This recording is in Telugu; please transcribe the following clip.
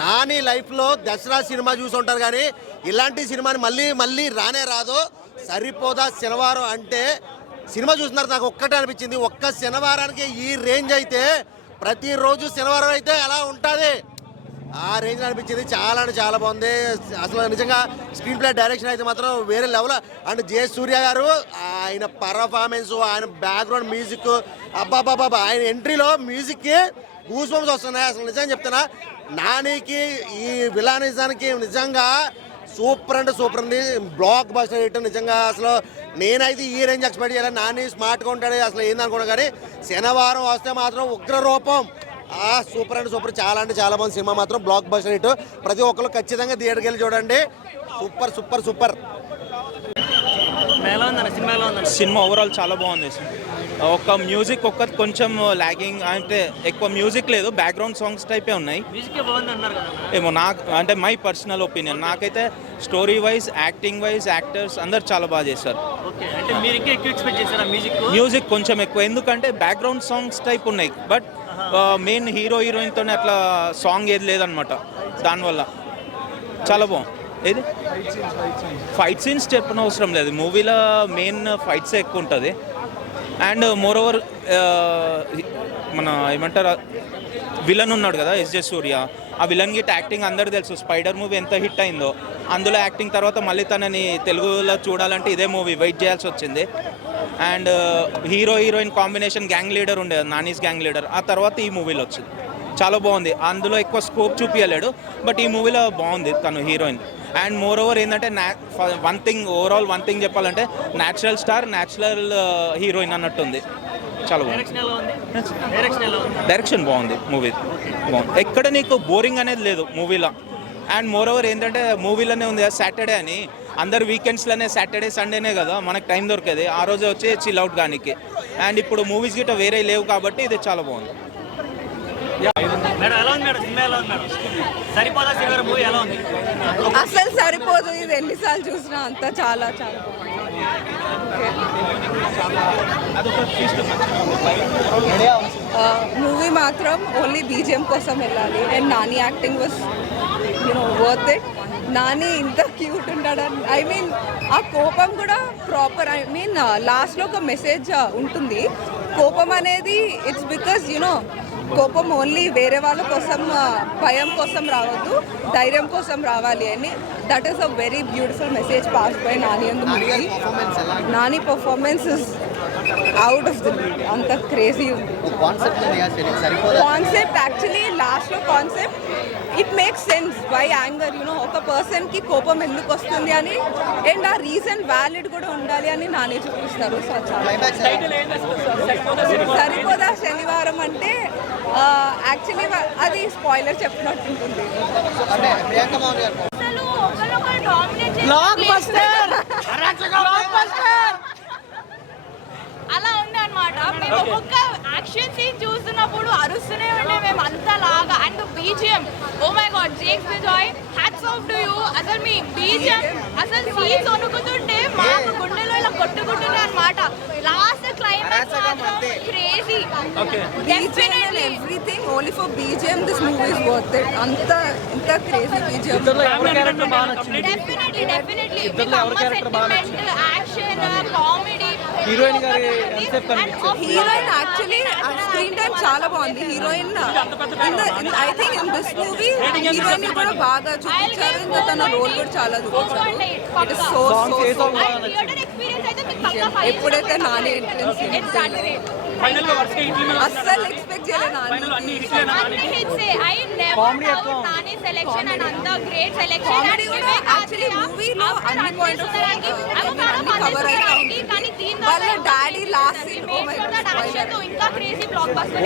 నాని లైఫ్లో దసరా సినిమా చూసి ఉంటారు కానీ ఇలాంటి సినిమాని మళ్ళీ మళ్ళీ రానే రాదు. సరిపోదా శనివారం అంటే సినిమా చూస్తున్నారు. నాకు ఒక్కటే అనిపించింది, ఒక్క శనివారానికి ఈ రేంజ్ అయితే ప్రతిరోజు శనివారం అయితే అలా ఉంటుంది. ఆ రేంజ్ అనిపించింది. చాలా అంటే చాలా బాగుంది. అసలు నిజంగా స్క్రీన్ ప్లే డైరెక్షన్ అయితే మాత్రం వేరే లెవెల్. అండ్ జే సూర్య గారు ఆయన పర్ఫార్మెన్స్, ఆయన బ్యాక్గ్రౌండ్ మ్యూజిక్, అబ్బాబాబా ఆయన ఎంట్రీలో మ్యూజిక్కి గూస్ బంప్స్ వస్తున్నాయి. అసలు నిజంగా చెప్తున్నా, నానికి ఈ విలానిజానికి నిజంగా సూపర్ అంటే సూపర్ ఉంది. బ్లాక్ బస్టర్ హిట్ నిజంగా. అసలు నేనైతే ఈ రేంజ్ ఎక్స్పెక్ట్ చేయాలి. నాని స్మార్ట్గా ఉంటాడు అసలు ఏందనుకున్నా కానీ శనివారం వస్తే మాత్రం ఉగ్ర రూపం. సూపర్ అంటే సూపర్. చాలా అంటే చాలా బాగుంది సినిమా మాత్రం. Block buster hit. ప్రతి ఒక్కరు ఖచ్చితంగా థియేటర్కి వెళ్ళి చూడండి. Super super super. Cinema overall చాలా బాగుంది. ఒక మ్యూజిక్ ఒక్కటి కొంచెం లాగింగ్, అంటే ఎక్కువ మ్యూజిక్ లేదు, బ్యాక్గ్రౌండ్ సాంగ్స్ టైపే ఉన్నాయి. ఏమో నాకు అంటే మై పర్సనల్ ఒపీనియన్. నాకైతే story wise, acting wise, actors అందరు చాలా బాగా చేశారు. మ్యూజిక్ కొంచెం ఎక్కువ, ఎందుకంటే బ్యాక్గ్రౌండ్ సాంగ్స్ టైప్ ఉన్నాయి. బట్ మెయిన్ హీరో హీరోయిన్తోనే అట్లా సాంగ్ ఏది లేదనమాట. దానివల్ల చాలా బాగుంది. ఏది ఫైట్ సీన్స్ చెప్పిన అవసరం లేదు. మూవీలో మెయిన్ ఫైట్సే ఎక్కువ ఉంటుంది. అండ్ మోర్ ఓవర్ మన ఏమంటారు విలన్ ఉన్నాడు కదా ఎస్జే సూర్య, ఆ విలన్ గిట్ యాక్టింగ్ అందరూ తెలుసు. స్పైడర్ మూవీ ఎంత హిట్ అయిందో అందులో యాక్టింగ్ తర్వాత మళ్ళీ తనని తెలుగులో చూడాలంటే ఇదే మూవీ వెయిట్ చేయాల్సి వచ్చింది. And hero heroine combination gang leader ఉండేది, నానీస్ గ్యాంగ్ లీడర్, ఆ తర్వాత ఈ మూవీలో వచ్చింది. చాలా బాగుంది. అందులో ఎక్కువ స్కోప్ చూపించలేడు, బట్ ఈ మూవీలో బాగుంది తను హీరోయిన్. అండ్ మోర్ ఓవర్ ఏంటంటే ఓవరాల్ వన్ థింగ్ చెప్పాలంటే న్యాచురల్ స్టార్, న్యాచురల్ హీరోయిన్ అన్నట్టుంది. చాలా బాగుంది. డైరెక్షన్ బాగుంది. మూవీ బాగుంది. ఎక్కడ నీకు బోరింగ్ అనేది లేదు మూవీలో. అండ్ మోర్ ఓవర్ ఏంటంటే మూవీలోనే ఉంది సాటర్డే అని, అందరు వీకెండ్స్లోనే సాటర్డే సండేనే కదా మనకు టైం దొరికేది, ఆ రోజే వచ్చి చిల్ అవుట్ కానీ. అండ్ ఇప్పుడు మూవీస్ గిట్ట వేరే లేవు కాబట్టి ఇది చాలా బాగుంది. అసలు సరిపోదు. ఇది ఎన్నిసార్లు చూసినా అంతా చాలా చాలా మూవీ మాత్రం ఓన్లీ బీజిఎం కోసం వెళ్ళాలి. And Nani acting was worth it. Nani ఇంత క్యూట్ ఉంటాడు. ఐ మీన్ ఆ కోపం కూడా ప్రాపర్. ఐ మీన్ లాస్ట్లో ఒక మెసేజ్ ఉంటుంది. కోపం అనేది ఇట్స్ బికాజ్ కోపం ఓన్లీ వేరే వాళ్ళ కోసం, భయం కోసం రావద్దు, ధైర్యం కోసం రావాలి అని. That is a very beautiful message pass by Nani and movie. Nani performance is out of the movie. అంత క్రేజీ ఉంది కాన్సెప్ట్. యాక్చువల్లీ లాస్ట్లో concept it makes sense. Why anger, ఒక పర్సన్కి కోపం ఎందుకు వస్తుంది అని, అండ్ ఆ రీజన్ వ్యాలిడ్ కూడా ఉండాలి అని నాని చూపిస్తారు. సో సరిపోదా శనివారం అంటే యాక్చువల్లీ అది స్పాయిలర్ చెప్పినట్టుంటుంది. అలా ఉంది అనమాట. మేము ఒక్కొక్క యాక్షన్ సీన్ చూస్తున్నప్పుడు అరుస్తూనే ఉండే మేము అంతలాగా. And BGM, oh my god, Jakes Vijay, hats off to you. అసలు మీ బీజిఎం అసలు సీన్స్ వణుకుతుంటే మాకు గుండెలో ఇలా కొట్టుకుంటున్నాయి అనమాట. Last climax crazy. Definitely everything only for BGM this movie is worth it. అంత BGM definitely action, comedy. Heroine actually screen time చాలా బాగుంది. Heroine I think in this movie heroine కూడా బాగా చూపించారు. ఇంకా తన రోల్ కూడా చాలా చూపించారు. ఇట్ ఇస్ సో ఎప్పుడైతే నాని ఎంట్రెన్స్ అస్సలు ఎక్స్పెక్ట్ చేయలేదు. కామెడీ కూడా యాక్చువల్లీ మూవీలో అన్ని పాయింట్ ఆఫ్ అన్ని కవర్ అయితే ఉంది. వాళ్ళ డాడీ లాస్ట్ సీన్ ఇంకా క్రేజీ బ్లాక్ బస్టర్.